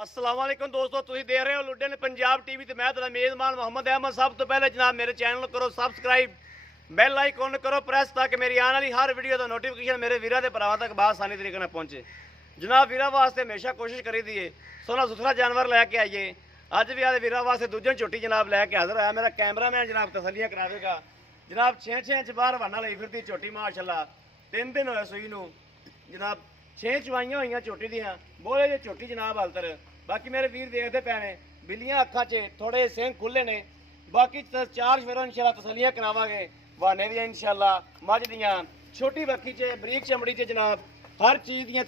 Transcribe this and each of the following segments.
अस्सलाम वालेकुम दोस्तों, तुम देख रहे हो लुड्डे ने पंजाब टीवी ते मैं तेरा मेज़बान मोहम्मद अहमद। सब तो पहले जनाब मेरे चैनल करो सबसक्राइब, बैल आइकॉन करो प्रेस ताकि मेरी आने वाली हर वीडियो का नोटिफिकेशन मेरे वीरा के भरावां तक बहुत आसानी तरीके से पहुंचे। जनाब वीरा वास्ते हमेशा कोशिश करी दी है सोना सुथरा जानवर लैके आइए। अज भी आदे वीरा वास्ते दूजन झोटी जनाब लैके हाजिर आया। मेरा कैमरामैन जनाब तसलियां करा देगा। जनाब 6-6 इंच बाहर हवाना ली फिरती झोटी माशाल्लाह। 3 दिन होए सूई नूं जनाब 6 चवाइयां हुई झोटी दियां बोले जे झोटी जनाब हालतर। बाकी मेरे वीर देखते पे ने बिल्लियां अखा च थोड़े सिंह खुले ने। बाकी 4 फिर इंशाल्लाह तसलियां करावांगे बहाने दी इंशाल्लाह। मझ दियां छोटी बक्खी च बरीक चमड़ी च जनाब हर चीज़ दियां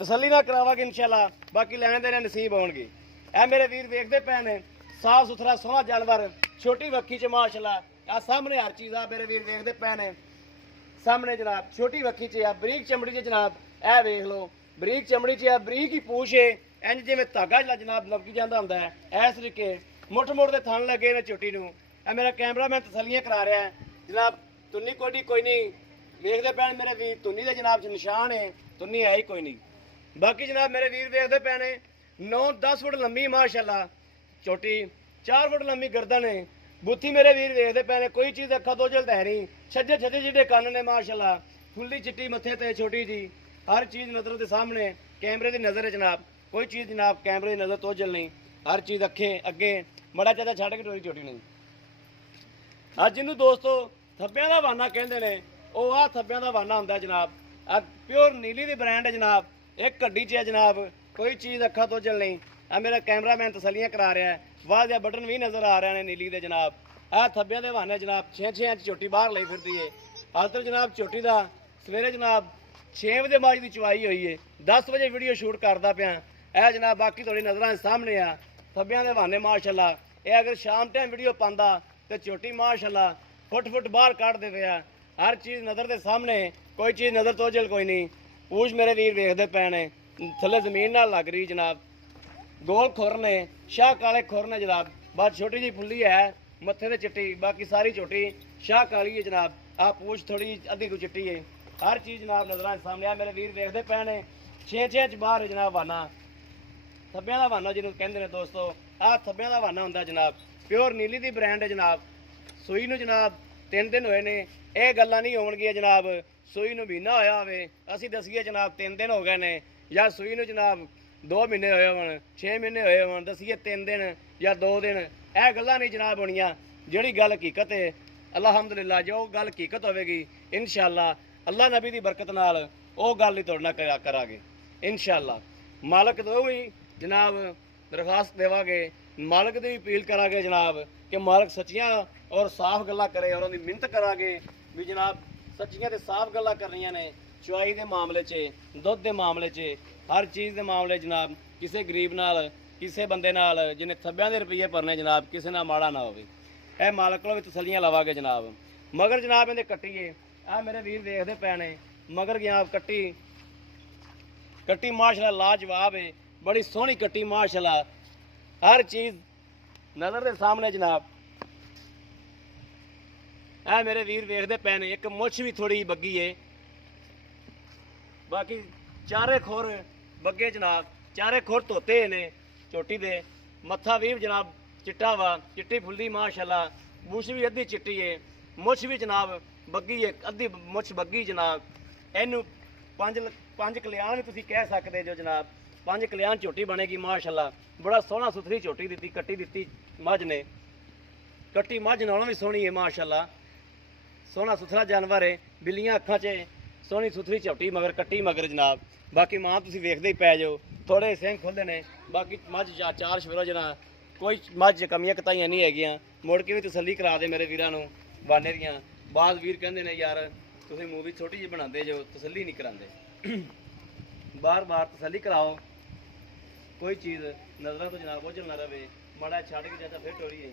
तसल्ली ना करावांगे इंशाल्लाह। बाकी लैने देने नसीब होणगे। ए मेरे वीर देखते पे ने साफ सुथरा सोहना जानवर छोटी बक्खी च माशाल्लाह। आ सामने हर चीज़ आ मेरे वीर देखते पे ने सामने जनाब छोटी बक्खी च बरीक चमड़ी च जनाब ए वेख लो बरीक चमड़ी च बरीक ही पूछ है इंज जिवें धागा जिहड़ा जनाब लपकी जाता होंदा है। इस तरीके मुठ मुठ के थन लगे ने झोटी नूं। मेरा कैमरामैन तसलियां करा रहा है जनाब। तुन्नी कोडी कोई नहीं वेखते पे मेरे वीर तुन्नी के जनाब च निशान है तुन्नी है ही कोई नहीं। बाकी जनाब मेरे वीर वेखते पे ने 9-10 फुट लंबी माशाल्लाह छोटी 4 फुट लंबी गर्दन है। बुत्थी मेरे वीर देखते पे ने कोई चीज़ अखा तो जल है नहीं। छज्जे छज्जे जिहड़े कन्न ने माशाल्लाह फुल्ली चिट्टी मत्थे ते छोटी जी हर चीज़ नज़र के सामने कैमरे की नज़र है जनाब। कोई चीज़ जनाब कैमरे की नज़र तो जल नहीं। हर चीज़ अखे अगे मड़ा चाचा छड़ के टोरी छोटी नहीं। अज जिन्होंने दोस्तों थब्बियां का वाना कहते हैं वह आ थब्बियां का वाना होंगे जनाब। आ प्योर नीली की ब्रांड है जनाब। एक गड्डी च है जनाब कोई चीज़ अखा तो जल नहीं। आ मेरा कैमरामैन तसलियां करा रहा है वाह या बटन भी नज़र आ रहे हैं नीली के जनाब। आ थब्बियां के वाने जनाब 6-6 इंच झोटी बाहर ली फिरती है। हालत जनाब झोटी का सवेरे जनाब 6 बजे माज की चवाई हुई है 10 बजे वीडियो शूट करता पाया है जनाब। बाकी थोड़ी नज़र सामने आ थब्बियां के वाने माशाल्लाह। ये अगर शाम टाइम वीडियो पाँदा तो झोटी माशाल्लाह फुट बाहर काट दे पाया। हर चीज़ नज़र के सामने कोई चीज़ नज़र तो जल कोई नहीं। पूछ मेरे वीर वेखते पे ने थले जमीन नाल लग रही जनाब। गोल खुर ने शाह काले खुर ने जनाब। बस छोटी जी फुल्ली है मत्थे ते चिट्टी बाकी सारी झोटी शाह काली है जनाब। आ पूछ थोड़ी अद्धी को चिट्टी है। हर चीज़ जनाब नज़र सामने आ मेरे वीर देखते पे ने 6-6 इंच बाहर है जनाब वाना। थब्बियां का वाना जिन्होंने कहते हैं दोस्तों आ थब्बियां का वाना होंगे जनाब। प्योर नीली की ब्रांड है जनाब। सूई नूं जनाब 3 दिन होए ने यह गल्लां नहीं होणगियां जनाब सूई नूं महीना होया होवे असीं दसीए जनाब 3 दिन हो गए ने या सूई नूं जनाब 2 महीने होए होण 6 महीने होए होण दसीए 3 दिन या 2 दिन। यह गल्लां नहीं जनाब होणियां। जिहड़ी गल हकीकत है अलहमदुलिल्लाह जो गल हकीकत होवेगी इंशाअल्लाह अल्लाह नबी की बरकत नाल वो गल ही तुहाडे नाल करांगे इंशाअल्लाह। मालक तो ही जनाब दरखास्त देवांगे मालक की अपील करांगे जनाब कि मालक सच्चियां और साफ गल्लां करे और उनकी मिन्नत करांगे भी जनाब सच्चियां ते साफ गल्लां करनियां ने। चवाई के मामले च दुध के मामले च हर चीज़ के मामले जनाब किसी गरीब नाल किसी बंदे नाल जिन्हें थब्बियां दे रुपये भरने जनाब किसी नाल माड़ा ना होवे। यह मालक को भी तसलियां लवांगे जनाब। मगर जनाब इहदे कट्टी है आ मेरे वीर देखते पे ने मगर जनाब कट्टी माशाल्लाह लाजवाब है बड़ी सोहनी कट्टी माशाल्लाह। हर चीज़ नज़र के सामने जनाब। ऐ मेरे वीर वेखते पे ने एक मुछ भी थोड़ी बग्गी है बाकी चारे खुर बग्गे जनाब। चारे खुर धोते ने झोटी दे मत्था भी जनाब चिट्टा वा चिट्टी फुल्ली माशाल्लाह। बुछ भी अद्धी चिट्टी है मुछ भी जनाब बग्गी है अद्धी मुछ बग्गी जनाब। इनू 5 कल्याण भी तुसीं कह सकते जो जनाब 5 कल्याण झोटी बनेगी माशाल्लाह। बड़ा सोहना सुथरी झोटी दी कट्टी दी मझ ने कट्टी मझ नालों भी सोहनी है माशाल्लाह। सोहना सुथरा जानवर है बिल्लियां अखा च सोहनी सुथरी झोटी मगर कट्टी मगर जनाब। बाकी मां तुसीं वेखदे ही पै जाओ थोड़े सिंह खुलते ने बाकी मझ 4 शफेरो जना कोई मझ कमियां कताइयां नहीं हैगियां। मुड़ के भी तसल्ली करा दे मेरे वीरां नूं बाने दियां। बाद वीर कहंदे ने यार तुसीं मूवी छोटी जी बनाते जो तसल्ली नहीं करांदे। बार बार तसल्ली कराओ कोई चीज़ नज़र तो जनाब ओझल ना रहे। माड़ा छड़ के चाचा फिर टोरिए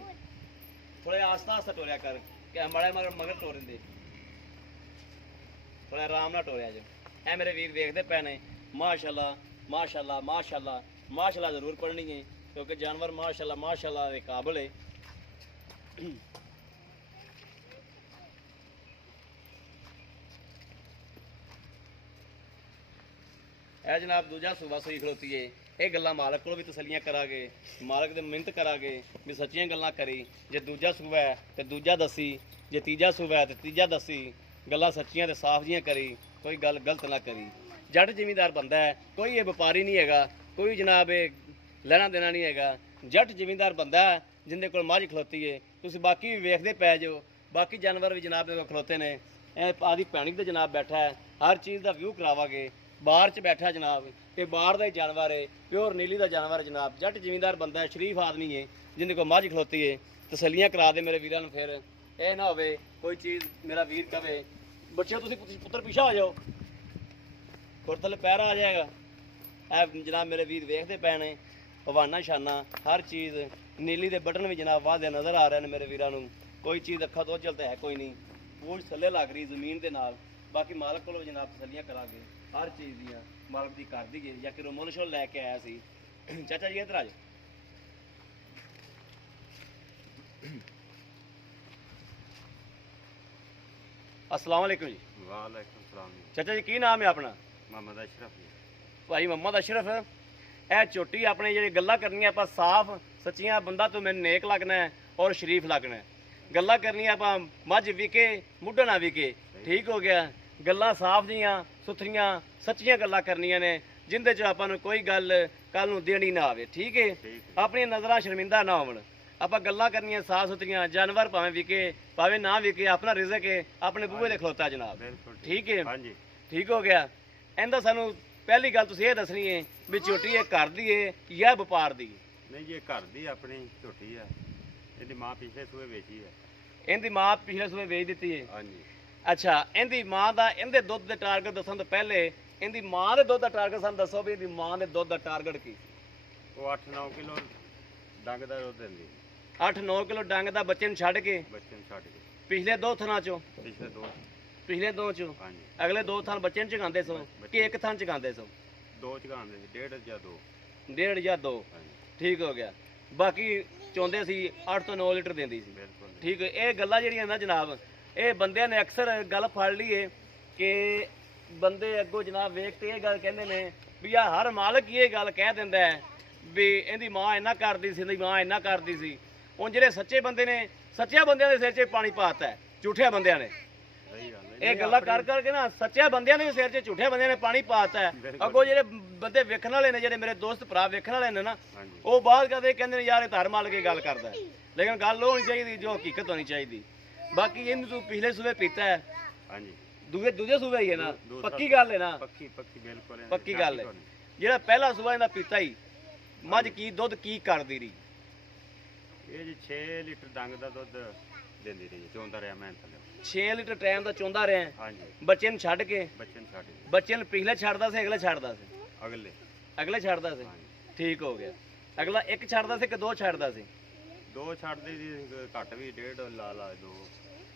थोड़ा आस्ता आस्ता टोरिया कर क्या माड़ा मगर टोरन दे थोड़ा आराम ना टोरिया जो। ऐ मेरे वीर देखते पे ने माशाल्लाह माशाल्लाह माशाल्लाह माशाल्लाह ज़रूर पढ़नी है क्योंकि जानवर माशाल्लाह माशाल्लाह के काबिल है। जनाब दूजा सूबा सूई खड़ोती है ਇਹ ਗੱਲਾਂ ਮਾਲਕ ਕੋਲ ਵੀ ਤਸੱਲੀਆਂ ਕਰਾਂਗੇ, ਮਾਲਕ ਦੇ ਮਿਹਨਤ ਕਰਾਂਗੇ ਵੀ ਸੱਚੀਆਂ ਗੱਲਾਂ ਕਰੀ। ਜੇ ਦੂਜਾ ਸੂਬਾ ਹੈ ਤੇ ਦੂਜਾ ਦੱਸੀ, ਜੇ ਤੀਜਾ ਸੂਬਾ ਹੈ ਤੇ ਤੀਜਾ ਦੱਸੀ। ਗੱਲਾਂ ਸੱਚੀਆਂ ਤੇ ਸਾਫ਼ ਜੀਆਂ ਕਰੀ, ਕੋਈ ਗੱਲ ਗਲਤ ਨਾ ਕਰੀ। ਜੱਟ ਜ਼ਿਮੀਂਦਾਰ ਬੰਦਾ ਹੈ, ਕੋਈ ਇਹ ਵਪਾਰੀ ਨਹੀਂ ਹੈਗਾ, ਕੋਈ ਜਨਾਬ ਇਹ ਲੈਣਾ ਦੇਣਾ ਨਹੀਂ ਹੈਗਾ। ਜੱਟ ਜ਼ਿਮੀਂਦਾਰ ਬੰਦਾ ਹੈ ਜਿੰਦੇ ਕੋਲ ਮੱਝ ਖਲੋਤੀ ਹੈ। ਤੁਸੀਂ ਬਾਕੀ ਵੀ ਵੇਖਦੇ ਪੈ ਜਾਓ, ਬਾਕੀ ਜਾਨਵਰ ਵੀ ਜਨਾਬ ਦੇ ਕੋਲ ਖਲੋਤੇ ਨੇ। ਇਹ ਆਦੀ ਭੈਣੀ ਤੇ ਜਨਾਬ ਬੈਠਾ ਹੈ, ਹਰ ਚੀਜ਼ ਦਾ ਵਿਊ ਕਰਾਵਾਂਗੇ। ਬਾਹਰ 'ਚ ਬੈਠਾ ਜਨਾਬ, ਇਹ ਬਾਹਰ ਦਾ ਹੀ ਜਾਨਵਰ ਹੈ, ਪਿਓਰ ਨੀਲੀ ਦਾ ਜਾਨਵਰ ਹੈ ਜਨਾਬ। ਜੱਟ ਜ਼ਿਮੀਂਦਾਰ ਬੰਦਾ ਹੈ, ਸ਼ਰੀਫ ਆਦਮੀ ਹੈ, ਜਿੰਦੇ ਕੋਲ ਮੱਝ ਖਲੋਤੀ ਹੈ। ਤਸੱਲੀਆਂ ਕਰਾ ਦੇ ਮੇਰੇ ਵੀਰਾਂ ਨੂੰ। ਫਿਰ ਇਹ ਨਾ ਹੋਵੇ ਕੋਈ ਚੀਜ਼ ਮੇਰਾ ਵੀਰ ਕਵੇ ਬੱਚਿਓ ਤੁਸੀਂ ਪੁੱਤਰ ਪਿੱਛਾ ਹੋ ਜਾਓ, ਖੁਰਤਲ ਪੈਰਾ ਆ ਜਾਏਗਾ। ਇਹ ਜਨਾਬ ਮੇਰੇ ਵੀਰ ਵੇਖਦੇ ਪਏ ਨੇ, ਭਵਾਨਾ ਸ਼ਾਨਾ ਹਰ ਚੀਜ਼। ਨੀਲੀ ਦੇ ਬਟਨ ਵੀ ਜਨਾਬ ਵਾਧੇ ਨਜ਼ਰ ਆ ਰਹੇ ਨੇ ਮੇਰੇ ਵੀਰਾਂ ਨੂੰ। ਕੋਈ ਚੀਜ਼ ਅੱਖਾਂ ਤੋਂ ਚੱਲਦਾ ਹੈ ਕੋਈ ਨਹੀਂ, ਪੂਛ ਥੱਲੇ ਲੱਗ ਰਹੀ ਜ਼ਮੀਨ ਦੇ ਨਾਲ। ਬਾਕੀ ਮਾਲਕ ਕੋਲੋਂ ਜਨਾਬ ਤਸੱਲੀਆਂ ਕਰਾਂਗੇ ਹਰ ਚੀਜ਼ ਦੀਆਂ। ਮਾਲਕ ਦੀ ਕਰ ਦੀਏ ਜਾਂ ਕਿ ਮੁੱਲ ਸ਼ੁੱਲ ਲੈ ਕੇ ਆਇਆ ਸੀ। ਚਾਚਾ ਜੀ ਇੱਧਰ ਆ ਜਾਓ। अस्सलाम वालेकुम जी। वालेकुम सलाम जी। चाचा जी की नाम है अपना? मोहम्मद अशरफ जी। भाई मोहम्मद अशरफ। ਇਹ ਝੋਟੀ ਆਪਣੇ ਜਿਹੜੇ ਗੱਲਾਂ ਕਰਨੀਆਂ ਆਪਾਂ ਸਾਫ਼ ਸੱਚੀਆਂ, ਬੰਦਾ ਤੂੰ ਮੈਨੂੰ ਨੇਕ ਲੱਗਣਾ ਹੈ ਔਰ ਸ਼ਰੀਫ ਲੱਗਣਾ ਹੈ। ਗੱਲਾਂ ਕਰਨੀਆਂ ਆਪਾਂ ਮੱਝ ਵਿਕੇ ਮੁੱਢ ਨਾ ਵਿਕੇ, ਠੀਕ ਹੋ ਗਿਆ। ਗੱਲਾਂ ਸਾਫ਼ ਜੀਆਂ ਸੁਥਰੀਆਂ ਸੱਚੀਆਂ ਗੱਲਾਂ ਕਰਨੀਆਂ ਨੇ, ਜਿੰਦੇ 'ਚ ਆਪਾਂ ਨੂੰ ਕੋਈ ਗੱਲ ਕੱਲ ਨੂੰ ਦੇਣੀ ਨਾ ਆਵੇ, ਠੀਕ ਹੈ। ਆਪਣੀਆਂ ਨਜ਼ਰਾਂ ਸ਼ਰਮਿੰਦਾ ਨਾ ਹੋਵਣ। ਆਪਾਂ ਗੱਲਾਂ ਕਰਨੀਆਂ ਸਾਫ਼ ਸੁਥਰੀਆਂ। ਜਾਨਵਰ ਭਾਵੇਂ ਵਿਕੇ ਭਾਵੇਂ ਨਾ ਵਿਕੇ, ਆਪਣਾ ਰਿਜ਼ਕ ਹੈ, ਆਪਣੇ ਬੂਹੇ ਦੇ ਖਲੋਤਾ ਜਨਾਬ, ਠੀਕ ਹੈ। ਹਾਂਜੀ ਠੀਕ ਹੋ ਗਿਆ। ਇਹਦਾ ਸਾਨੂੰ ਪਹਿਲੀ ਗੱਲ ਤੁਸੀਂ ਇਹ ਦੱਸਣੀ ਹੈ ਵੀ ਝੋਟੀ ਇਹ ਘਰ ਦੀ ਹੈ ਜਾਂ ਵਪਾਰ ਦੀ? ਨਹੀਂ ਜੀ, ਇਹ ਘਰ ਦੀ ਆਪਣੀ ਝੋਟੀ ਹੈ। ਇਹਦੀ ਮਾਂ ਪਿਛਲੇ ਸੂਏ ਵੇਚੀ ਹੈ। ਇਹਦੀ ਮਾਂ ਪਿਛਲੇ ਸੂਏ ਵੇਚ ਦਿੱਤੀ ਹੈ? ਹਾਂਜੀ। ਅੱਛਾ, ਇਹਦੀ ਮਾਂ ਦਾ ਇਹਦੇ ਦੁੱਧ ਦੇ ਟਾਰਗੇਟ ਦੱਸਣ ਤੋਂ ਪਹਿਲੇ ਇਹਦੀ ਮਾਂ ਦੇ ਦੁੱਧ ਦਾ ਟਾਰਗੇਟ ਸਾਨੂੰ ਦੱਸੋ ਵੀ ਇਹਦੀ ਮਾਂ ਦੇ ਦੁੱਧ ਦਾ ਟਾਰਗੇਟ ਕੀ? ਉਹ 8-9 ਕਿਲੋ ਡੰਗ ਦਾ ਦੁੱਧ ਦਿੰਦੀ। 8-9 ਕਿਲੋ ਡੰਗ ਦਾ ਬੱਚੇ ਨੂੰ ਛੱਡ ਕੇ? ਬੱਚੇ ਨੂੰ ਛੱਡ ਕੇ। ਪਿਛਲੇ ਦੋ ਥਣਾਂ ਚੋਂ? ਪਿਛਲੇ ਦੋ ਚੋਂ। ਹਾਂਜੀ। ਅਗਲੇ ਦੋ ਥਣ ਬੱਚੇ ਨੂੰ ਚਗਾਉਂਦੇ ਸੋ ਕਿ ਇੱਕ ਥਣ ਚਗਾਉਂਦੇ ਸੋ? ਦੋ ਚਗਾਉਂਦੇ ਸੀ, ਡੇਢ ਜਾਂ ਦੋ। ਡੇਢ ਜਾਂ ਦੋ, ਠੀਕ ਹੋ ਗਿਆ। ਬਾਕੀ ਚੋਂਦੇ ਸੀ 8 ਤੋਂ 9 ਲੀਟਰ ਦਿੰਦੀ ਸੀ, ਠੀਕ ਹੈ। ਇਹ ਗੱਲਾਂ ਜਿਹੜੀਆਂ ਨਾ ਜਨਾਬ, ਇਹ ਬੰਦਿਆਂ ਨੇ ਅਕਸਰ ਗੱਲ ਫੜ ਲਈ ਏ ਕਿ ਬੰਦੇ ਅੱਗੋਂ ਜਨਾਬ ਵੇਖ ਤੇ ਇਹ ਗੱਲ ਕਹਿੰਦੇ ਨੇ ਵੀ ਆ ਹਰ ਮਾਲਕ ਹੀ ਇਹ ਗੱਲ ਕਹਿ ਦਿੰਦਾ ਹੈ ਵੀ ਇਹਦੀ ਮਾਂ ਇੰਨਾ ਕਰਦੀ ਸੀ, ਇਹਦੀ ਮਾਂ ਇੰਨਾ ਕਰਦੀ ਸੀ। ਹੁਣ ਜਿਹੜੇ ਸੱਚੇ ਬੰਦੇ ਨੇ, ਸੱਚਿਆਂ ਬੰਦਿਆਂ ਦੇ ਸਿਰ 'ਚ ਪਾਣੀ ਪਾਤਾ ਹੈ ਝੂਠਿਆਂ ਬੰਦਿਆਂ ਨੇ। ਇਹ ਗੱਲਾਂ ਕਰ ਕਰਕੇ ਨਾ ਸੱਚਿਆਂ ਬੰਦਿਆਂ ਦੇ ਸਿਰ 'ਚ ਝੂਠਿਆਂ ਬੰਦਿਆਂ ਨੇ ਪਾਣੀ ਪਾਤਾ ਹੈ। ਅੱਗੋਂ ਜਿਹੜੇ ਬੰਦੇ ਵੇਖਣ ਵਾਲੇ ਨੇ, ਜਿਹੜੇ ਮੇਰੇ ਦੋਸਤ ਭਰਾ ਵੇਖਣ ਵਾਲੇ ਨੇ ਨਾ, ਉਹ ਬਾਅਦ ਕਰਦੇ ਕਹਿੰਦੇ ਨੇ ਯਾਰ ਇਹ ਧਰ ਮਾਲ ਕੇ ਗੱਲ ਕਰਦਾ, ਲੇਕਿਨ ਗੱਲ ਉਹ ਨਹੀਂ ਚਾਹੀਦੀ ਜੋ ਹਕੀਕਤ ਹੋਣੀ ਚਾਹੀਦੀ। ਬਾਕੀ ਇਹਨੂੰ ਤੂੰ ਪਿਛਲੇ ਸੂਬੇ ਪੀਤਾ ਹੈ? ਹਾਂਜੀ। ਦੂਜੇ ਸੂਬੇ ਹੀ ਹੈ ਨਾ? ਪੱਕੀ ਗੱਲ ਹੈ ਨਾ? ਪੱਕੀ ਬਿਲਕੁਲ ਪੱਕੀ ਗੱਲ ਹੈ। ਜਿਹੜਾ ਪਹਿਲਾ ਸੂਬਾ ਇਹਦਾ ਪੀਤਾ ਹੀ, ਮੱਝ ਕੀ ਦੁੱਧ ਕੀ ਕਰਦੀ ਰਹੀ? ਇਹ ਜੀ 6 ਲੀਟਰ ਡੰਗ ਦਾ ਦੁੱਧ ਦਿੰਦੀ ਰਹੀ, ਚੋਂਦਾ ਰਿਹਾ ਮੈਂ ਥੱਲੇ। 6 ਲੀਟਰ ਟਾਈਮ ਦਾ ਚੋਂਦਾ ਰਿਹਾ? ਹਾਂਜੀ। ਬੱਚੇ ਨੂੰ ਛੱਡ ਕੇ? ਬੱਚੇ ਨੂੰ ਪਿਛਲੇ ਛੱਡਦਾ ਸੀ ਅਗਲੇ ਛੱਡਦਾ ਸੀ? ਅਗਲੇ ਛੱਡਦਾ ਸੀ, ਠੀਕ ਹੋ ਗਿਆ। ਅਗਲਾ ਇੱਕ ਛੱਡਦਾ ਸੀ ਕਿ ਦੋ ਛੱਡਦਾ ਸੀ? ਦੋ ਛੱਡਦੇ ਸੀ, ਘੱਟ ਵੀ ਡੇਢ ਲਾ ਦੋ,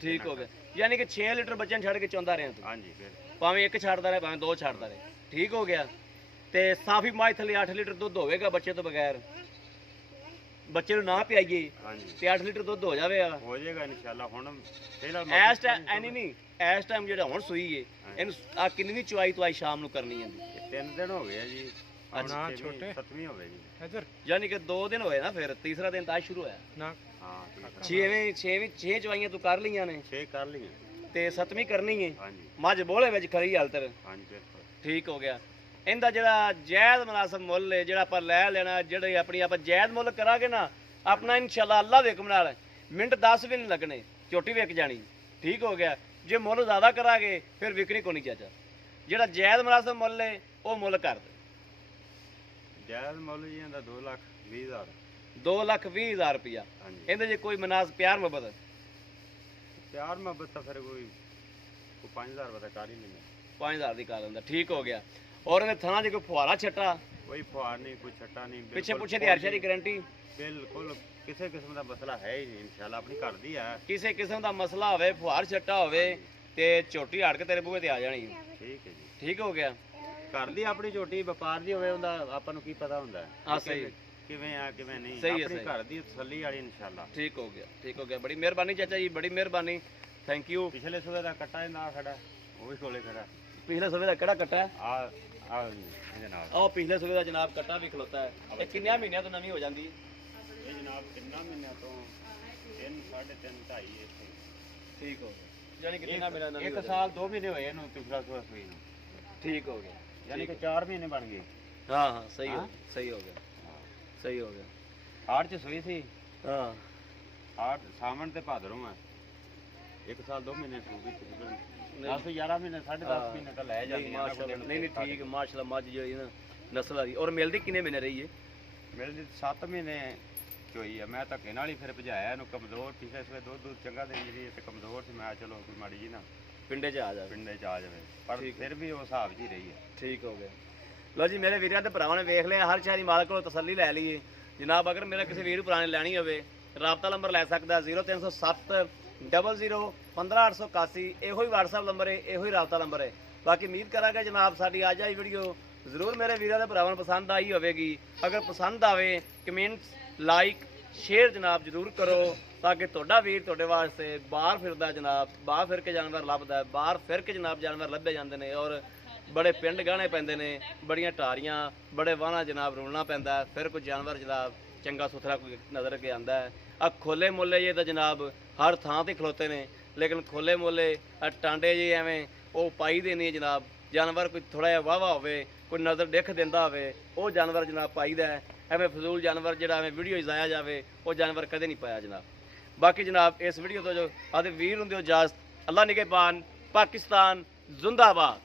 ਠੀਕ ਹੋ ਗਿਆ। ਯਾਨੀ ਕਿ 6 ਲੀਟਰ ਬੱਚੇ ਨੂੰ ਛੱਡ ਕੇ ਚੋਂਦਾ ਰਿਹਾ ਤੂੰ? ਹਾਂਜੀ। ਭਾਵੇਂ ਇੱਕ ਛੱਡਦਾ ਰਿਹਾ ਭਾਵੇਂ ਦੋ ਛੱਡਦਾ ਰਿਹਾ, ਠੀਕ ਹੋ ਗਿਆ। ਤੇ ਸਾਫੀ ਮੱਝ ਥੱਲੇ 8 ਲੀਟਰ ਦੁੱਧ ਹੋਵੇਗਾ ਬੱਚੇ ਤੋਂ ਬਗੈਰ? ਬੱਚੇ ਨੂੰ ਨਾ ਪਿਆਈਏ ਤੇ 8 ਲੀਟਰ ਦੁੱਧ ਹੋ ਜਾਵੇਗਾ? ਹੋ ਜਾਏਗਾ ਇਨਸ਼ਾਅੱਲਾ। ਹੁਣ ਇਸ ਟਾਈਮ ਐਨੀ ਨਹੀਂ, ਇਸ ਟਾਈਮ ਜਿਹੜਾ ਹੁਣ ਸੂਈ ਏ ਇਹਨੂੰ ਆ ਕਿੰਨੀ ਚੁਆਈ ਤੋਂ ਆਈ ਸ਼ਾਮ ਨੂੰ ਕਰਨੀ ਹੈ? 3 ਦਿਨ ਹੋ ਗਏ ਆ ਜੀ। ਅੱਛਾ, ਛੋਟੇ 7ਵੀਂ ਹੋਵੇ ਜੀ ਇੱਧਰ, ਯਾਨੀ ਕਿ 2 ਦਿਨ ਹੋਏ ਨਾ, ਫਿਰ ਤੀਸਰਾ ਦਿਨ ਤਾਂ ਸ਼ੁਰੂ ਹੋਇਆ ਨਾ। ਹਾਂ, 6 ਚੁਆਈਆਂ ਤੂੰ ਕਰ ਲਈਆਂ ਨੇ? 6 ਕਰ ਲਈਆਂ ਤੇ 7ਵੀਂ ਕਰਨੀ ਹੈ। ਹਾਂਜੀ। ਮੱਝ ਬੋਲੇ ਵਿੱਚ ਖਰੀ ਹਾਲਤਰ? ਹਾਂਜੀ ਬਿਲਕੁਲ, ਠੀਕ ਹੋ ਗਿਆ। ਇਹਦਾ ਜਿਹੜਾ ਜਾਇਜ਼ ਮੁਨਾਸਬ ਮੁੱਲ ਹੈ, ਜਿਹੜਾ ਆਪਾਂ ਲੈ ਲੈਣਾ, ਜਿਹੜੀ ਆਪਣੀ ਆਪਾਂ ਜਾਇਜ਼ ਮੁੱਲ ਕਰਾਂਗੇ ਨਾ ਆਪਣਾ, ਇਨਸ਼ਾਅੱਲਾ ਅੱਲਾ ਦੇ ਹੁਕਮ ਨਾਲ ਮਿੰਟ 10 ਵੀ ਨਹੀਂ ਲੱਗਣੇ, ਝੋਟੀ ਵਿਕ ਜਾਣੀ, ਠੀਕ ਹੋ ਗਿਆ। ਜੇ ਮੁੱਲ ਜ਼ਿਆਦਾ ਕਰਾਂਗੇ ਫਿਰ ਵਿਕਣੀ ਕੋਈ ਨਹੀਂ ਚਾਚਾ। ਜਿਹੜਾ ਜਾਇਜ਼ ਮੁਨਾਸਬ ਮੁੱਲ ਹੈ ਉਹ ਮੁੱਲ ਕਰ ਦੇ। ਜਾਇਜ਼ ਮੁੱਲ ਜੀ ਇਹਦਾ 2,20,000। 2,20,000 ਰੁਪਇਆ। ਇਹਦੇ ਜੇ ਕੋਈ ਮਨਾਸ ਪਿਆਰ ਮੁਹੱਬਤ? ਪਿਆਰ ਮੁਹੱਬਤ ਤਾਂ ਫਿਰ ਕੋਈ 5,000 ਰੁਪਏ ਕਰ ਹੀ ਲੈਂਦਾ। 5,000 ਦੀ ਕਰ ਲੈਂਦਾ, ਠੀਕ ਹੋ ਗਿਆ। ਔਰ ਇਹਦੇ ਥਾਂ 'ਚ ਕੋਈ ਫੁਹਾਰਾ ਛੱਟਾ? ਕੋਈ ਫੁਹਾਰ ਨਹੀਂ, ਕੋਈ ਛੱਟਾ ਨਹੀਂ, ਪਿੱਛੇ ਪੁੱਛੇ ਦੀ ਹਰਸ਼ਾ ਦੀ ਗਾਰੰਟੀ? ਬਿਲਕੁਲ, ਕਿਸੇ ਕਿਸਮ ਦਾ ਮਸਲਾ ਹੈ ਹੀ ਨਹੀਂ, ਇਨਸ਼ਾਅੱਲਾ ਆਪਣੀ ਘਰ ਦੀ ਹੈ। ਕਿਸੇ ਕਿਸਮ ਦਾ ਮਸਲਾ ਹੋਵੇ, ਫੁਹਾਰ ਛੱਟਾ ਹੋਵੇ ਤੇ ਝੋਟੀ ਹਟ ਕੇ ਤੇਰੇ ਬੂਹੇ ਤੇ ਆ ਜਾਣੀ, ਠੀਕ ਹੈ ਜੀ, ਠੀਕ ਹੋ ਗਿਆ। ਘਰ ਦੀ ਆਪਣੀ ਝੋਟੀ ਵਪਾਰ ਦੀ ਹੋਵੇ ਉਹਦਾ ਆਪਾਂ ਨੂੰ ਕੀ ਪਤਾ ਹੁੰਦਾ? ਹਾਂ ਸਹੀ, ਕਿਵੇਂ ਆ ਕਿਵੇਂ ਨਹੀਂ, ਆਪਣੀ ਘਰ ਦੀ ਤਸੱਲੀ ਵਾਲੀ ਇਨਸ਼ਾਅੱਲਾ, ਠੀਕ ਹੋ ਗਿਆ, ਠੀਕ ਹੋ ਗਿਆ। ਬੜੀ ਮਿਹਰਬਾਨੀ ਚਾਚਾ ਜੀ, ਬੜੀ ਮਿਹਰਬਾਨੀ, ਥੈਂਕ ਯੂ। ਪਿਛਲੇ ਸੂਬੇ ਦਾ ਕੱਟਾ ਨਾ ਖੜਾ, ਉਹ ਵੀ ਕੋਲੇ ਖੜਾ। ਪਿਛਲੇ ਸੂਬੇ ਦਾ ਕਿਹੜਾ ਕੱਟਾ? ਆਹ ਜੀ ਇਹਦੇ ਨਾਲ ਆਹ ਪਿਛਲੇ ਸੂਬੇ ਦਾ ਜਨਾਬ ਕੱਟਾ ਵੀ ਖਲੋਤਾ ਹੈ। ਇਹ ਕਿੰਨਿਆਂ ਮਹੀਨਿਆਂ ਤੋਂ ਨਵੀਂ ਹੋ ਜਾਂਦੀ ਹੈ? ਇਹ ਜਨਾਬ ਕਿੰਨਾ ਮਹੀਨਿਆਂ ਤੋਂ 3 3.5 2.5 ਇੱਥੇ ਠੀਕ ਹੋ ਗਿਆ, ਯਾਨੀ ਕਿ ਕਿੰਨਾ ਮਹੀਨਾ ਨਵੀਂ ਇੱਕ ਹੋ ਸਾਲ 2 ਮਹੀਨੇ ਹੋਏ ਇਹਨੂੰ ਤੀਸਰਾ ਸੂਆ ਸੂਈ ਨੂੰ, ਜਾਂਦੀ। ਠੀਕ ਹੋ ਗਿਆ, ਯਾਨੀ ਕਿ 4 ਮਹੀਨੇ ਬਣ ਗਏ। ਹਾਂ ਹਾਂ ਸਹੀ ਹੋ ਹਾਂ? ਗਿਆ, ਸਹੀ ਹੋ ਗਿਆ, ਸਹੀ ਹੋ ਗਿਆ। ਹਾੜ ਚ ਸੂਈ ਸੀ, ਹਾਂ ਹਾੜ ਸਾਵਣ ਤੇ ਭਾਦਰੋਂ ਆ, 1 ਸਾਲ 2 ਮਹੀਨੇ ਸੂਈ ਤਕਰੀਬਨ 10 11 ਮਹੀਨੇ 10.5 ਮਹੀਨੇ ਤਾਂ ਲੈ ਜਾਂਦੀ ਹੈ। ਨਹੀਂ ਨਹੀਂ ਠੀਕ, ਮਾਸ਼ਾਅੱਲਾ ਮੱਝ ਜਿਹੜੀ ਨਾ ਨਸਲ ਆ ਦੀ। ਔਰ ਮਿਲਦੀ ਕਿੰਨੇ ਮਹੀਨੇ ਰਹੀ ਹੈ? ਮਿਲਦੀ 7 ਮਹੀਨੇ ਚੋਈ ਆ। ਮੈਂ ਧੱਕੇ ਨਾਲ ਹੀ ਫਿਰ ਭਜਾਇਆ ਇਹਨੂੰ, ਕਮਜ਼ੋਰ ਪਿਛਲੇ ਸਵੇ ਦੁੱਧ ਚੰਗਾ ਦੇ ਜਿਹੜੀ ਤੇ ਕਮਜ਼ੋਰ ਸੀ। ਮੈਂ ਚਲੋ ਕੋਈ ਮਾੜੀ ਜੀ ਨਾ ਪਿੰਡੇ 'ਚ ਆ ਜਾਵੇ, ਪਿੰਡੇ ਚ ਆ ਜਾਵੇ, ਪਰ ਫਿਰ ਵੀ ਉਹ ਹਿਸਾਬ 'ਚ ਹੀ ਰਹੀ ਹੈ। ਠੀਕ ਹੋ ਗਿਆ। ਲਓ ਜੀ ਮੇਰੇ ਵੀਰਾਂ ਤੇ ਭਰਾਵਾਂ ਨੇ ਵੇਖ ਲਿਆ, ਹਰ ਸ਼ਹਿਰੀ ਮਾਲਕ ਕੋਲੋਂ ਤਸੱਲੀ ਲੈ ਲਈਏ ਜਨਾਬ। ਅਗਰ ਮੇਰਾ ਕਿਸੇ ਵੀਰ ਭਰਾ ਨੇ ਲੈਣੀ ਹੋਵੇ, ਰਾਬਤਾ ਨੰਬਰ ਲੈ ਸਕਦਾ 0307 00 15881। ਇਹੋ ਹੀ WhatsApp ਨੰਬਰ ਹੈ, ਇਹੋ ਹੀ ਰਾਬਤਾ ਨੰਬਰ ਹੈ। ਬਾਕੀ ਉਮੀਦ ਕਰਾਂਗਾ ਜਨਾਬ ਸਾਡੀ ਅੱਜ ਆਈ ਵੀਡੀਓ ਜ਼ਰੂਰ ਮੇਰੇ ਵੀਰਾਂ ਦੇ ਭਰਾਵਾਂ ਨੂੰ ਪਸੰਦ ਆਈ ਹੋਵੇਗੀ। ਅਗਰ ਪਸੰਦ ਆਵੇ ਕਮੈਂਟਸ ਲਾਈਕ ਸ਼ੇਅਰ ਜਨਾਬ ਜ਼ਰੂਰ ਕਰੋ, ਤਾਂ ਕਿ ਤੁਹਾਡਾ ਵੀਰ ਤੁਹਾਡੇ ਵਾਸਤੇ ਬਾਹਰ ਫਿਰਦਾ ਜਨਾਬ, ਬਾਹਰ ਫਿਰ ਕੇ ਜਾਨਵਰ ਲੱਭਦਾ, ਬਾਹਰ ਫਿਰ ਕੇ ਜਨਾਬ ਜਾਨਵਰ ਲੱਭੇ ਜਾਂਦੇ ਨੇ। ਔਰ ਬੜੇ ਪਿੰਡ ਗਾਣੇ ਪੈਂਦੇ ਨੇ, ਬੜੀਆਂ ਢਾਰੀਆਂ, ਬੜੇ ਵਾਹਣਾ ਜਨਾਬ ਰੋਲਣਾ ਪੈਂਦਾ, ਫਿਰ ਕੋਈ ਜਾਨਵਰ ਜਨਾਬ ਚੰਗਾ ਸੁਥਰਾ ਕੋਈ ਨਜ਼ਰ ਕੇ ਆਂਦਾ ਹੈ। ਆ ਖੋਲੇ ਮੋਲੇ ਜੇ ਤਾਂ ਜਨਾਬ ਹਰ ਥਾਂ ਤੇ ਖਲੋਤੇ ਨੇ, ਲੇਕਿਨ ਖੋਲੇ ਮੋਲੇ ਆ ਟਾਂਡੇ ਜੇ ਐਵੇਂ ਉਹ ਪਾਈ ਦੇ ਨਹੀਂ ਜਨਾਬ। ਜਾਨਵਰ ਕੋਈ ਥੋੜਾ ਜਿਹਾ ਵਾਹਵਾ ਹੋਵੇ, ਕੋਈ ਨਜ਼ਰ ਦਿਖ ਦਿੰਦਾ ਹੋਵੇ, ਉਹ ਜਾਨਵਰ ਜਨਾਬ ਪਾਈਦਾ ਹੈ। ਐਵੇਂ ਫਜ਼ੂਲ ਜਾਨਵਰ ਜਿਹੜਾ ਐਵੇਂ ਵੀਡੀਓ 'ਚ ਆਇਆ ਜਾਵੇ, ਉਹ ਜਾਨਵਰ ਕਦੇ ਨਹੀਂ ਪਾਇਆ ਜਨਾਬ। ਬਾਕੀ ਜਨਾਬ ਇਸ ਵੀਡੀਓ ਤੋਂ ਜੋ ਆਦੇ ਵੀਰ ਹੁੰਦੇ ਹੋ ਇਜਾਜ਼ਤ। ਅੱਲਾ ਨਿਗਹਿਬਾਨ, ਪਾਕਿਸਤਾਨ ਜ਼ਿੰਦਾਬਾਦ।